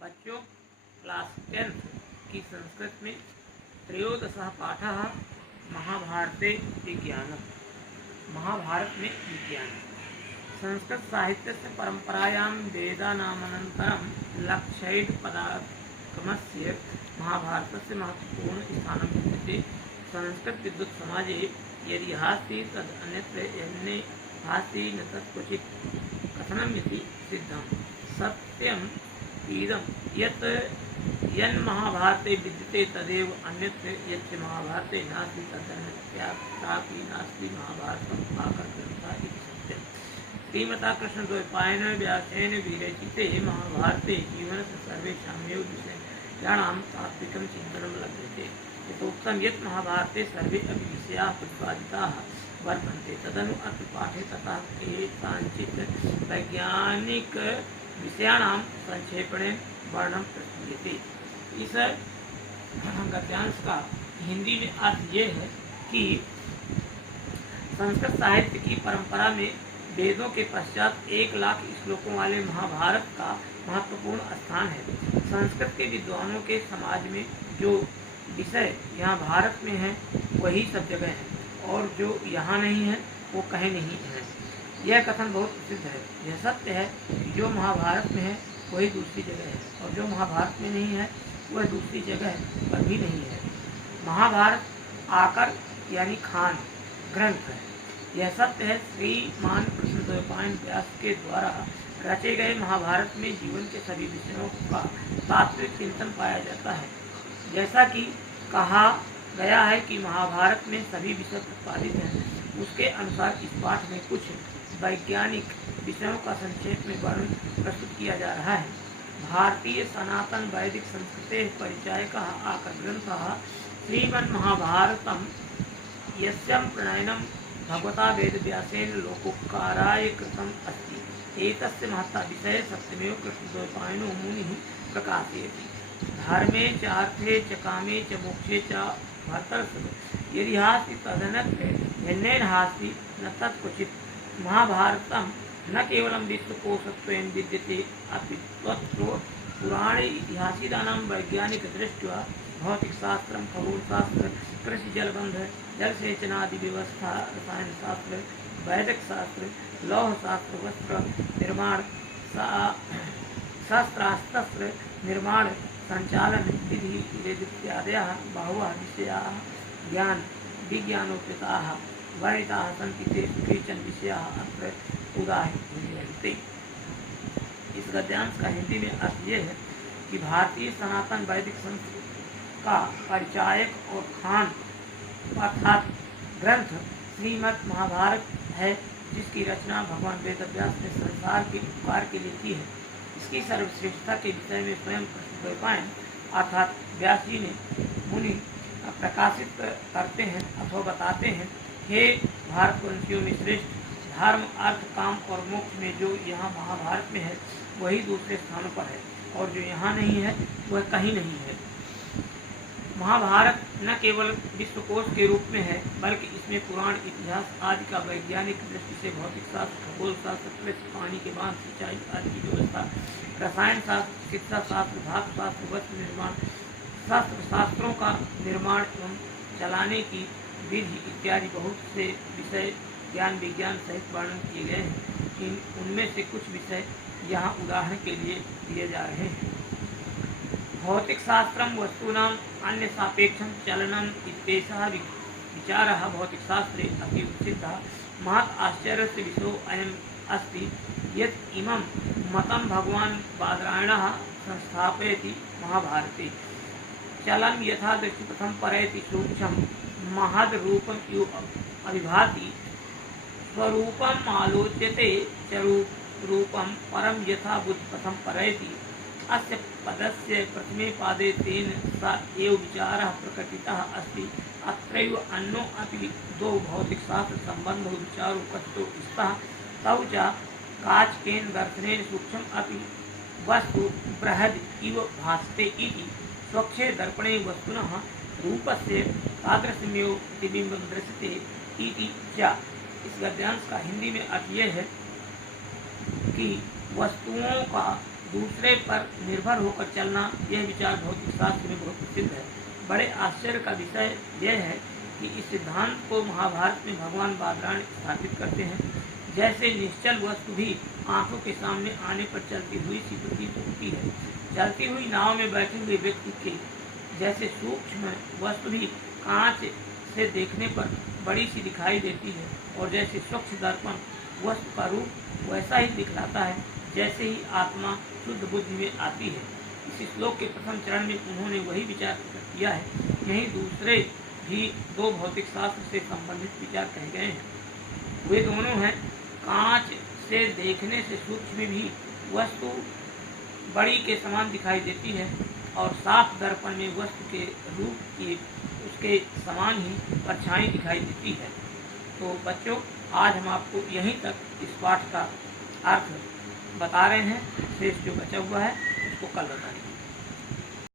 बच्चों क्लास 10 की संस्कृत में त्रयोदशः पाठः महाभारते विज्ञानम्। महाभारत में विज्ञान संस्कृत साहित्य से परंपरायां वेदानामनन्तरं लक्षैपदागमस्य महाभारतस्य महत्वपूर्ण स्थानं विद्यते। संस्कृत विद्वत् समाजे यदि हास्ति तद् अन्यत्र यन्ने हास्ति न तत् क्वचित् कथनम् इति सिद्धं। सत्यम् इदं यत् यन्महाभारते विद्यते तदेव अन्यत्र यच्च महाभारते नास्ति तदन्यत्रापि नास्ति महाभारतम् आकर्षणता इति सत्यम्। श्रीमता कृष्णद्वैपायन व्यासेन विरचिते महाभारते जीवनस्य सर्वेषामेव विषयाणां तात्विकं चिन्तनं लभ्यते। यथोक्तं यत् महाभारते सर्वे अपि विषयाः प्रतिपादिताः वर्तन्ते तदनु अत्र पाठे तथा केषाञ्चित् वैज्ञानिक विषयाणां संक्षेपेण वर्णन प्रस्तुयते। इस गद्यांश का हिंदी में अर्थ ये है कि संस्कृत साहित्य की परंपरा में वेदों के पश्चात 1 लाख श्लोकों वाले महाभारत का महत्वपूर्ण स्थान है। संस्कृत के विद्वानों के समाज में जो विषय यहाँ भारत में है वही सब जगह है और जो यहाँ नहीं है वो कहीं नहीं है। यह कथन बहुत प्रसिद्ध है। यह सत्य है कि जो महाभारत में है वही दूसरी जगह है और जो महाभारत में नहीं है वह दूसरी जगह पर भी नहीं है। महाभारत आकर यानी खान ग्रंथ है। यह सत्य है। श्रीमान कृष्णद्वैपायन व्यास के द्वारा रचे गए महाभारत में जीवन के सभी विषयों का तात्विक चिंतन पाया जाता है। जैसा कि कहा गया है कि महाभारत में सभी विषय प्रतिपादित हैं, उसके अनुसार इस पाठ में कुछ वैज्ञानिक विषयों का संक्षेप में वर्णन प्रस्तुत किया जा रहा है। भारतीय सनातन वैदिक संस्कृते परिचायकः आकर ग्रन्थः श्रीमन्महाभारतं यस्यं प्रणयनं भगवता वेदव्यासेन लोकोपकाराय कृतम् अस्ति। एतस्य महता विषये सत्यमेव कृष्णद्वैपायनो मुनिः प्रकाशयति। धर्मे चार्थे च कामे च मोक्षे च भर्तर्षभ यदि हास्ति तदन्यत्र यन्नेन हास्ति न तत् क्वचित्। महाभारतं न केवलं विश्वकोशत्वेन विद्यते अपि तत्र पुराणे इतिहासीदानां वैज्ञानिकदृष्ट्या भौतिकशास्त्रं खगोलशास्त्रं कृषिजलबन्ध जलसेचनादि व्यवस्था रसायनशास्त्र वैदिकशास्त्र लौहशास्त्र वस्त्र निर्माण शस्त्रास्त्र निर्माण संचालन विधि इत्यादयः बहवः विषयाः ज्ञान विज्ञानोपेताः वर्णिताः सन्ति। तेषु केचन विषयाः अत्र उदाह्रियन्ते। इस गद्यांश का हिंदी में अर्थ ये है कि भारतीय सनातन वैदिक संस्कृति का परिचायक और खान अर्थात ग्रंथ श्रीमद् महाभारत है, जिसकी रचना भगवान वेदव्यास ने संसार के उपकार के लिए की है। इसकी सर्वश्रेष्ठता के विषय में स्वयं कृष्णद्वैपायन अर्थात व्यास जी ने मुनि प्रकाशित करते हैं अथवा बताते हैं। हे भारतवंशियों में श्रेष्ठ, धर्म अर्थ काम और मोक्ष में जो यहाँ महाभारत में है वही दूसरे स्थानों पर है और जो यहाँ नहीं है वह कहीं नहीं है। महाभारत न केवल विश्वकोश के रूप में है बल्कि इसमें पुराण इतिहास आदि का वैज्ञानिक दृष्टि से भौतिक शास्त्र खगोल शास्त्र कृषि पानी के बांध सिंचाई आदि की व्यवस्था रसायन शास्त्र चिकित्सा शास्त्र धातु शास्त्र वस्त्र निर्माण शास्त्रों का निर्माण एवं चलाने की विधि इत्यादि बहुत से विषय ज्ञान विज्ञान सहित वर्णन किए गए हैं। उनमें से कुछ विषय यहाँ उदाहरण के लिए दिए जा रहे हैं। भौतिक शास्त्रं वस्तूनां अन्य सापेक्षं चलनम् इत्येषः विचारः भौतिक शास्त्रे अपि प्रसिद्धः। महत् आश्चर्यस्य विषयो अयम् अस्ति यत् इमं मतं भगवान् बादरायणः संस्थापयति। महाभारते चलं यथा दृष्टिपथं परयति सूक्ष्मं महद्रूपम् इव अभिभाति स्वरूपम् आलोच्यते च रूपं परं यथा बुद्धिपथं परयति। अस्य पदस्य प्रथमे पादे तेन स एव विचारः प्रकटितः अस्ति। अत्रैव अन्यो अपि द्वौ भौतिकशास्त्रसम्बन्धौ विचारो कथितो स्तः। तौ च काचकेन दर्शनेन सूक्ष्मम् अपि वस्तु बृहद् इव भासते इति। स्वच्छे दर्पणे वस्तुनः रूपस्य तादृशमेव प्रतिबिम्बं दृश्यते इति च। इस गद्यांश का हिंदी में अर्थ यह है कि वस्तुओं का दूसरे पर निर्भर होकर चलना, यह विचार भौतिक शास्त्र में बहुत प्रसिद्ध है। बड़े आश्चर्य का विषय यह है कि इस सिद्धांत को महाभारत में भगवान बादरायण स्थापित करते हैं। जैसे निश्चल वस्तु भी आंखों के सामने आने पर चलती हुई सी प्रतीत होती है। चलती हुई नाव में बैठे हुए व्यक्ति के जैसे सूक्ष्म वस्तु भी कांच से देखने पर बड़ी सी दिखाई देती है, और जैसे स्वच्छ दर्पण वस्तु का रूप वैसा ही दिखलाता है जैसे ही आत्मा शुद्ध बुद्धि में आती है। इस श्लोक के प्रथम चरण में उन्होंने वही विचार प्रकट किया है। यही दूसरे भी दो भौतिक शास्त्र से संबंधित विचार कहे गए हैं। वे दोनों हैं, कांच से देखने से सूक्ष्म भी वस्तु बड़ी के समान दिखाई देती है, और साफ दर्पण में वस्तु के रूप की उसके समान ही परछाई दिखाई देती है। तो बच्चों, आज हम आपको यहीं तक इस पाठ का अर्थ बता रहे हैं। शेष जो बचा हुआ है उसको कल बताएंगे।